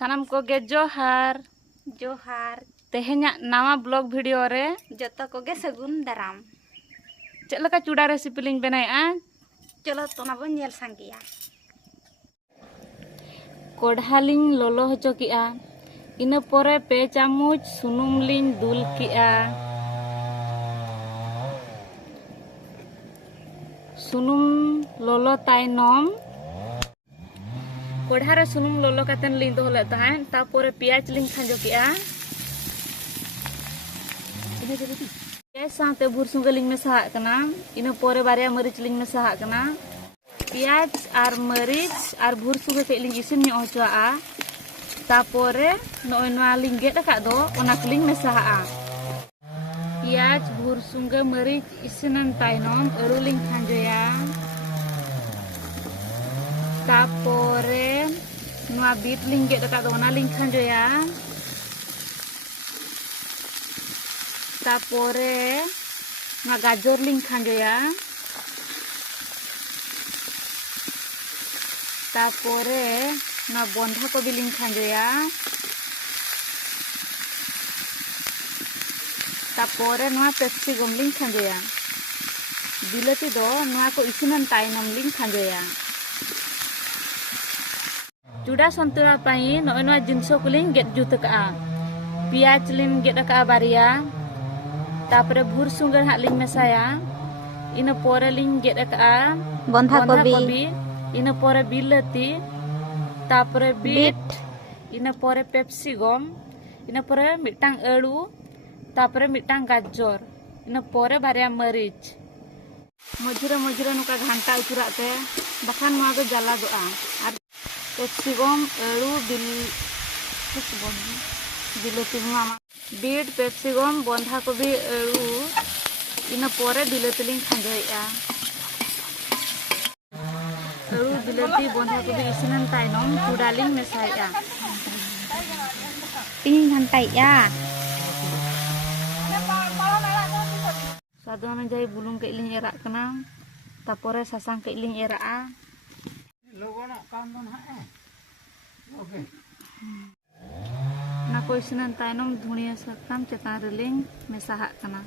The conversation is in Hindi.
सानाम को गे जोहार जोहार तेहेन्या नवा ब्लॉग वीडियो रे जतो को गे सगुन दाराम चलका चूड़ा रेसिपी लिंग बनाया चलो तो ना बन नेल संगिया कोढ़ा लिंग लोलो होचो किया इन पोरे पे चामच सुनुम लिंग दुल किया सुनुम लोलो ताइनम कोढ़ा रे सुनुम लोलो कातेन लिंग दो ले तहां तापोरे प्याज लिंग खांजो किया प्याज साथे भुरसुंगे लिंग मेसा कना इन पोरे बारिया मरीच लिंग मेसा कना प्याज आर मरीच आर भुरसुंगे के लिंग इसिन ᱧᱚᱜ होचोआ तापोरे नोय नोआ लिंग गेट का दो ओना लिंग मेसा प्याज भुरसुंगे मरीच इसिनन ताइनम अरु लिंग खांजोया तापोरे नोआ बीट लिंग गेट का दो ओना लिंग खांजोया तापोरे नोआ गाजर लिंग खांजोया तापोरे नोआ बंधा कोबी लिंग खांजोया तापोरे नोआ पेप्सिकम लिंग खांजोया बिलाती दो नोआ को इसिनन ताइनम लिंग खांजोया चूड़ा संतुला पाई नोय नोआ जिनसो को लिंग गेट जुत का प्याज लिंग गेट का बारिया तापरे भुरसुंगे हा लिंग मेसाया इन पोरे लिंग गेट का बंधा कोबी इन पोरे बिलाती तापरे बीट इन पोरे पेप्सिकम इन पोरे मिटांग अळू तापरे मिटांग गाजर इन पोरे बारिया मरीच मझुरे मझुरे नुका घंटा उचुराते बखान नोआ दो जाला दोआ आर पेप्सिकम अळू बिलाती मामा बीट पेप्सिकम बंधा कोबी अळू इन पोरे बिलाती लिंग खांजोया अळू बिलाती बंधा कोबी इसिनन ताइनम चूड़ा लिंग मेसाया तीन घंटा या स्वाद अनुयायी बुलुंग के लिंग एरा कना तापोरे सासांग के लिंग एरा ना को इसिनन ताइनम धुनिया साकाम चेतान रे लिंग मेसा कना